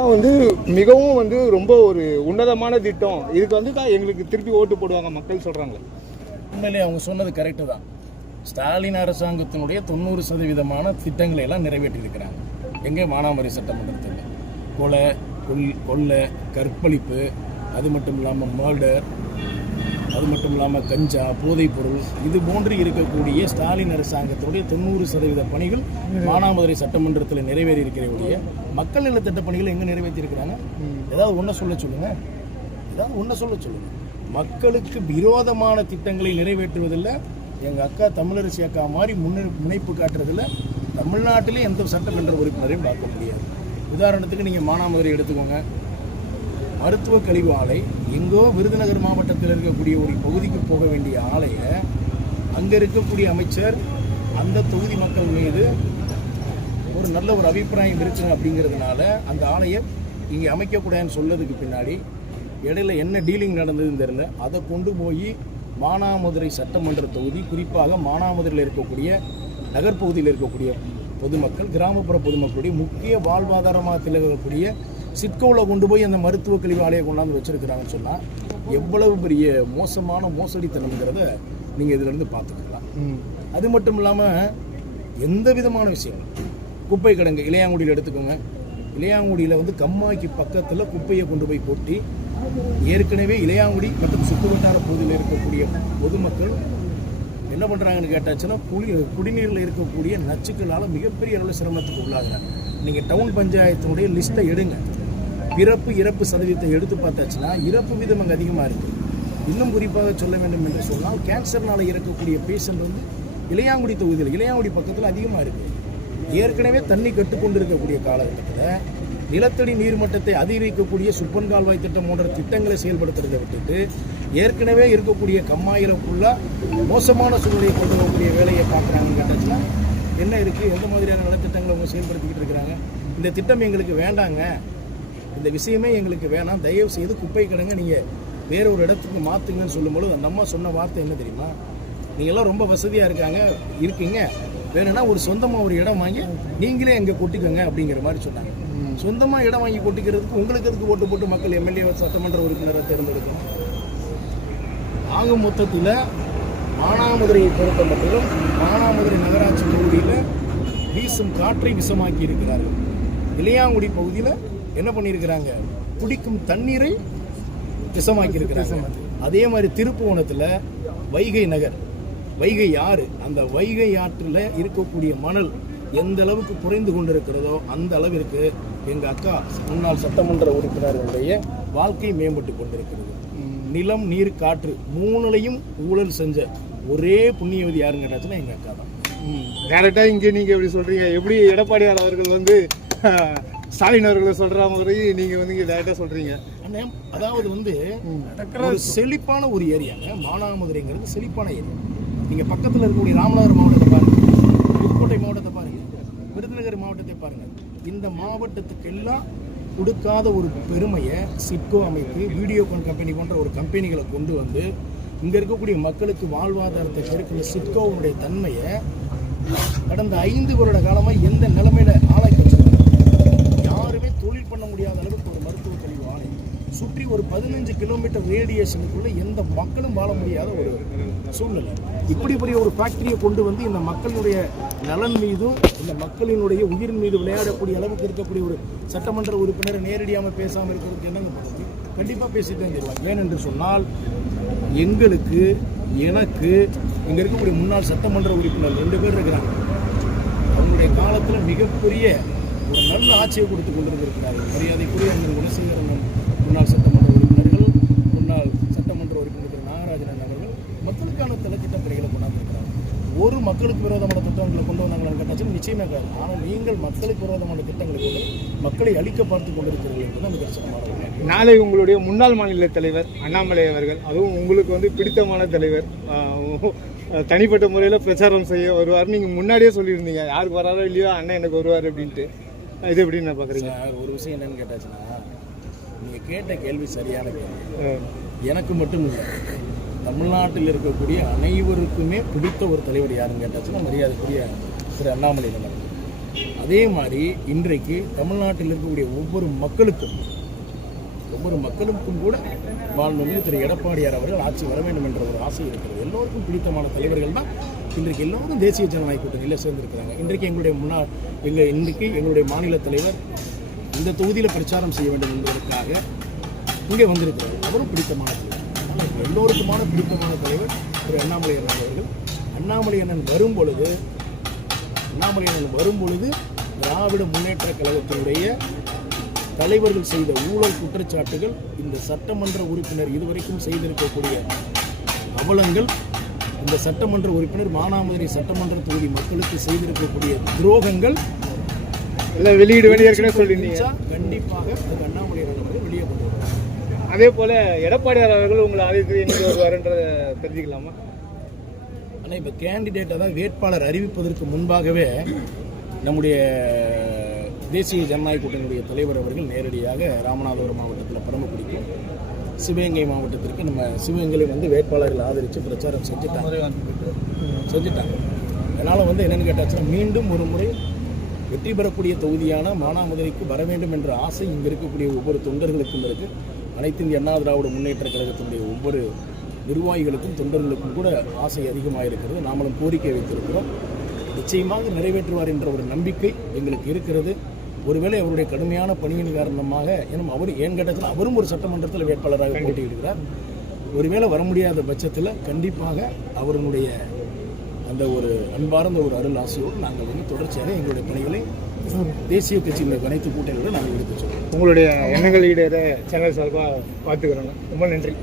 வந்து மிகவும் வந்து ரொம்ப ஒரு உன்னதமான திட்டம். இதுக்கு வந்து தான் எங்களுக்கு திருப்பி ஓட்டு போடுவாங்க மக்கள் சொல்கிறாங்க. உண்மையிலே அவங்க சொன்னது கரெக்டு தான். ஸ்டாலின் அரசாங்கத்தினுடைய 90% திட்டங்களை எல்லாம் நிறைவேற்றியிருக்கிறாங்க. எங்கே மானாமரி சட்டமன்றத்தில் கொலை, கற்பழிப்பு, அது மட்டும் இல்லாமல் மர்டர், அது மட்டும் இல்லாமல் கஞ்சா, போதைப் பொருள், இது போன்று இருக்கக்கூடிய ஸ்டாலின் அரசாங்கத்தினுடைய 90% பணிகள் மானாமதுரை சட்டமன்றத்தில் நிறைவேறி இருக்கிற மக்கள் நலத்திட்ட பணிகள் எங்கே நிறைவேற்றியிருக்கிறாங்க? ஏதாவது ஒன்றை சொல்ல சொல்லுங்க. மக்களுக்கு விரோதமான திட்டங்களை நிறைவேற்றுவதில் எங்கள் அக்கா தமிழரசி அக்கா மாதிரி முனைப்பு காட்டுறதில் தமிழ்நாட்டிலே எந்த சட்டமன்ற உறுப்பினரையும் பார்க்க முடியாது. உதாரணத்துக்கு நீங்கள் மானாமதுரை எடுத்துக்கோங்க. மருத்துவ கழிவு ஆலை எங்கோ விருதுநகர் மாவட்டத்தில் இருக்கக்கூடிய ஒரு பகுதிக்கு போக வேண்டிய ஆலையை அங்கே இருக்கக்கூடிய அமைச்சர் அந்த தொகுதி மக்கள் மீது ஒரு நல்ல ஒரு அபிப்பிராயம் இருக்குங்க அப்படிங்கிறதுனால அந்த ஆலையை இங்கே அமைக்கக்கூடாதுன்னு சொல்லதுக்கு பின்னாடி இடையில என்ன டீலிங் நடந்ததுன்னு தெரியல. அதை கொண்டு போய் மானாமதுரை சட்டமன்ற தொகுதி, குறிப்பாக மானாமதுரையில் இருக்கக்கூடிய நகர்ப்பகுதியில் இருக்கக்கூடிய பொதுமக்கள், கிராமப்புற பொதுமக்களுடைய முக்கிய வாழ்வாதாரமாக திகழக்கூடிய சிட்கோவில் கொண்டு போய் அந்த மருத்துவ கழிவு ஆலையை கொண்டாந்து வச்சுருக்கிறாங்கன்னு சொன்னால் எவ்வளவு பெரிய மோசமான மோசடித்தனம்ங்கிறத நீங்கள் இதிலேருந்து பார்த்துக்கலாம். அது மட்டும் இல்லாமல் எந்த விதமான விஷயம், குப்பை கிடங்கு இளையாங்குடியில் எடுத்துக்கோங்க. இளையாங்குடியில் வந்து கம்மாய்க்கு பக்கத்தில் குப்பையை கொண்டு போய் கொட்டி ஏற்கனவே இளையாங்குடி மற்றும் சுற்றுவட்டார பகுதியில் இருக்கக்கூடிய பொதுமக்கள் என்ன பண்ணுறாங்கன்னு கேட்டாச்சுன்னா குடிநீரில் இருக்கக்கூடிய நச்சுக்களால் மிகப்பெரிய அளவில் சிரமத்துக்கு உள்ளாகிறாங்க. நீங்கள் டவுன் பஞ்சாயத்தினுடைய லிஸ்ட்டை எடுங்க, பிறப்பு இறப்பு சதவீதத்தை எடுத்து பார்த்தாச்சுன்னா இறப்பு வீதம் அங்கே அதிகமாக இருக்குது. இன்னும் குறிப்பாக சொல்ல வேண்டும் என்று சொன்னால் கேன்சர்னால் இறக்கக்கூடிய பேஷண்ட் வந்து இளையாங்குடி தொகுதியில், இளையாங்குடி பக்கத்தில் அதிகமாக இருக்குது. ஏற்கனவே தண்ணி கட்டுக்கொண்டு இருக்கக்கூடிய காலகட்டத்தில் நிலத்தடி நீர்மட்டத்தை அதிகரிக்கக்கூடிய சுப்பன் கால்வாய் திட்டம் போன்ற திட்டங்களை செயல்படுத்துறதை விட்டுட்டு ஏற்கனவே இருக்கக்கூடிய கம்மாயிரக்குள்ள மோசமான சூழ்நிலையை கொண்டு வரக்கூடிய வேலையை பார்க்குறாங்கன்னு கேட்டாச்சுன்னா என்ன இருக்குது? எந்த மாதிரியான நலத்திட்டங்களை அவங்க செயல்படுத்திக்கிட்டு இருக்கிறாங்க? இந்த திட்டம் எங்களுக்கு வேண்டாங்க, இந்த விஷயமே எங்களுக்கு வேணாம், தயவு செய்து குப்பை கிடங்க நீங்கள் வேற ஒரு இடத்துக்கு மாற்றுங்கன்னு சொல்லும்போது அந்த அம்மா சொன்ன வார்த்தை என்ன தெரியுமா? நீங்கள்லாம் ரொம்ப வசதியாக இருக்கீங்க, வேணும்னா ஒரு சொந்தமாக ஒரு இடம் வாங்கி நீங்களே எங்கே கொட்டிக்கோங்க அப்படிங்கிற மாதிரி சொன்னாங்க. சொந்தமாக இடம் வாங்கி கொட்டிக்கிறதுக்கு உங்களுக்கு எதுக்கு ஓட்டு போட்டு மக்கள் எம்எல்ஏ சட்டமன்ற உறுப்பினரை தேர்ந்தெடுக்கணும்? ஆக மொத்தத்தில் மானாமதுரையை பொறுத்த மட்டும் மானாமதுரை நகராட்சி தொகுதியில் வீசும் காற்றை விஷமாக்கி இருக்கிறார்கள். இளையாங்குடி பகுதியில் என்ன பண்ணியிருக்கிறாங்க? குடிக்கும் தண்ணீரை விஷமாக்கி இருக்கிறாங்க. அதே மாதிரி திருப்புவனத்தில் வைகை நகர், வைகை ஆறு, அந்த வைகை ஆற்றில் இருக்கக்கூடிய மணல் எந்த அளவுக்கு குறைந்து கொண்டிருக்கிறதோ அந்த அளவிற்கு எங்கள் அக்கா முன்னாள் சட்டமன்ற உறுப்பினர்களுடைய வாழ்க்கை மேம்பட்டு கொண்டிருக்கிறது. நிலம், நீர், காற்று மூணுலையும் ஊழல் செஞ்ச ஒரே புண்ணியவதி யாருன்னு கேட்டாச்சுன்னா எங்கள் அக்கா தான். டேரெக்டாக இங்கே நீங்கள் எப்படி சொல்கிறீங்க? எப்படி எடப்பாடியார் அவர்கள் வந்து ஸ்டாலின் அவர்களை சொல்கிற மாதிரி நீங்கள் வந்து இங்கே டேரெக்டாக சொல்கிறீங்க? அதாவது வந்து ஒரு செழிப்பான ஒரு ஏரியாங்க மானாமதுரைங்கிறது, செழிப்பான ஏரியா. நீங்கள் பக்கத்தில் இருக்கக்கூடிய ராமநாதபுரம் மாவட்டத்தை பாருங்கள், புதுக்கோட்டை மாவட்டத்தை பாருங்கள், விருதுநகர் மாவட்டத்தை பாருங்கள். இந்த மாவட்டத்துக்கெல்லாம் கொடுக்காத ஒரு பெருமையை சிட்கோ அமைப்பு, வீடியோகான் கம்பெனி போன்ற ஒரு கம்பெனிகளை கொண்டு வந்து இங்கே இருக்கக்கூடிய மக்களுக்கு வாழ்வாதாரத்தை பெருக்கிற சிட்கோவுடைய தன்மையை கடந்த 5 வருட காலமாக எந்த நிலைமையில ஆளாக்கி வச்சிருக்காங்க? யாருமே தொழில் பண்ண முடியாத அளவுக்கு ஒரு மருத்துவ கழிவு ஆலை சுற்றி ஒரு 15 கிலோமீட்டர் ரேடியேஷனுக்குள்ள எந்த மக்களும் வாழ முடியாத ஒரு சூழ்நிலை. இப்படி பெரிய ஒரு ஃபேக்டரியை கொண்டு வந்து இந்த மக்களுடைய நலன் மீதும் இந்த மக்களினுடைய உயிர் மீது விளையாடக்கூடிய அளவுக்கு இருக்கக்கூடிய ஒரு சட்டமன்ற உறுப்பினரை நேரடியாக பேசாமல் இருக்கிறதுக்கு என்னங்க பண்ணுறது? கண்டிப்பாக பேசிட்டு தான் தருவாங்க. ஏனென்று சொன்னால் எனக்கு இங்கே இருக்கக்கூடிய முன்னாள் சட்டமன்ற உறுப்பினர் 2 பேர் இருக்கிறாங்க. அவங்களுடைய காலத்தில் மிகப்பெரிய ஒரு நல்ல ஆட்சியை கொடுத்து கொண்டிருந்திருக்கிறார்கள். மரியாதைக்குரிய அந்த குணசேகரன் முன்னாள் சட்டமன்ற உறுப்பினர்கள், முன்னாள் சட்டமன்ற உறுப்பினர் நாகராஜன் அவர்கள் மக்களுக்கான திட்ட பணிகளை கொண்டாந்துருக்கிறாங்க. ஒரு மக்களுக்கு விரோதமான திட்டங்களை கொண்டு வந்தாங்கன்னு கேட்டாச்சுன்னா நிச்சயமாக. ஆனால் நீங்கள் மக்களுக்கு விரோதமான திட்டங்களை கொண்டு மக்களை அழிக்க பார்த்து கொண்டிருக்கிறீர்கள் என்பது அந்த கட்சியமான. நாளை உங்களுடைய முன்னாள் மாநில தலைவர் அண்ணாமலை அவர்கள், அதுவும் உங்களுக்கு வந்து பிடித்தமான தலைவர், தனிப்பட்ட முறையில் பிரச்சாரம் செய்ய வருவார். நீங்கள் முன்னாடியே சொல்லியிருந்தீங்க, யாருக்கு வராரோ இல்லையோ அண்ணன் எனக்கு வருவார் அப்படின்ட்டு. இது எப்படின்னு நான் பார்க்குறீங்க? ஒரு விஷயம் என்னன்னு கேட்டாச்சுன்னா, நீங்கள் கேட்ட கேள்வி சரியான கேள்வி. எனக்கு மட்டும் இல்லை, தமிழ்நாட்டில் இருக்கக்கூடிய அனைவருக்குமே பிடித்த ஒரு தலைவர் யாருன்னு கேட்டாச்சுன்னா மரியாதைக்குரிய திரு அண்ணாமலை அவர்கள். அதே மாதிரி இன்றைக்கு தமிழ்நாட்டில் இருக்கக்கூடிய ஒவ்வொரு மக்களுக்கும் கூட வாழ்ந்து திரு எடப்பாடியார் அவர்கள் ஆட்சி வர வேண்டும் என்ற ஒரு ஆசை இருக்கிறது. எல்லோருக்கும் பிடித்தமான தலைவர்கள் தான் இன்றைக்கு எல்லோரும் தேசிய ஜனநாயக கூட்டணியில் சேர்ந்திருக்கிறாங்க. இன்றைக்கு எங்களுடைய மாநில தலைவர் இந்த தொகுதியில் பிரச்சாரம் செய்ய வேண்டும் என்பதற்காக இங்கே வந்திருக்கிறார். அவரும் பிடித்தமான தலைவர். ஆனால் எல்லோருக்குமான பிடித்தமான தலைவர் திரு அண்ணாமலை அண்ணன் அவர்கள். அண்ணாமலை அண்ணன் வரும்பொழுது திராவிட முன்னேற்ற கழகத்தினுடைய தலைவர்கள் செய்த ஊழல் குற்றச்சாட்டுகள், இந்த சட்டமன்ற உறுப்பினர் இதுவரைக்கும் செய்திருக்கக்கூடிய அவலங்கள், இந்த சட்டமன்ற உறுப்பினர் மானாமதுரை சட்டமன்ற தொகுதி மக்களுக்கு செய்திருக்கக்கூடிய துரோகங்கள் எல்லாம் வெளியிட வேண்டிய சொல்லியிருந்தீங்க. கண்டிப்பாக அது அண்ணாமலை அவர்கள் வெளியே கொண்டு வருவார். அதே போல எடப்பாடியார் அவர்கள் உங்களை ஆதரித்து எங்கே வருவாருன்றதை தெரிஞ்சுக்கலாமா? ஆனால் இப்போ கேண்டிடேட், அதாவது வேட்பாளர் அறிவிப்பதற்கு முன்பாகவே நம்முடைய தேசிய ஜனநாயக கூட்டணியுடைய தலைவர் அவர்கள் நேரடியாக ராமநாதபுரம் மாவட்டத்தில் பரமக்குடிக்கும், சிவகங்கை மாவட்டத்திற்கு நம்ம சிவகங்கையில் வேட்பாளர்கள் ஆதரித்து பிரச்சாரம் செஞ்சுட்டாங்க. அதனால் என்னென்னு கேட்டாச்சுன்னா, மீண்டும் ஒரு முறை வெற்றி பெறக்கூடிய தொகுதியான மானாமதுரைக்கு வர வேண்டும் என்ற ஆசை இங்கே இருக்கக்கூடிய ஒவ்வொரு தொண்டர்களுக்கும் இருக்குது. அனைத்து இந்திய அண்ணா திராவிட முன்னேற்ற கழகத்தினுடைய ஒவ்வொரு நிர்வாகிகளுக்கும் தொண்டர்களுக்கும் கூட ஆசை அதிகமாக இருக்கிறது. நாமளும் கோரிக்கை வைத்திருக்கிறோம். நிச்சயமாக நிறைவேற்றுவார் என்ற ஒரு நம்பிக்கை எங்களுக்கு இருக்கிறது. ஒருவேளை அவருடைய கடுமையான பணியின் காரணமாக, அவரும் ஒரு சட்டமன்றத்தில் வேட்பாளராக போட்டியிடுகிறார். ஒருவேளை வர முடியாத பட்சத்தில் கண்டிப்பாக அவருடைய அந்த ஒரு அன்பார்ந்த ஒரு அருள் ஆசையோடு நாங்கள் தொடர்ச்சியாக எங்களுடைய பணிகளை தேசிய கட்சியினுடைய அனைத்து கூட்டணிகளை நாங்கள் எடுத்து சொல்லுவோம். உங்களுடைய எண்ணங்கள் ஈடேற சேனல் சார்பாக பார்த்துக்கிறோங்க. ரொம்ப நன்றி.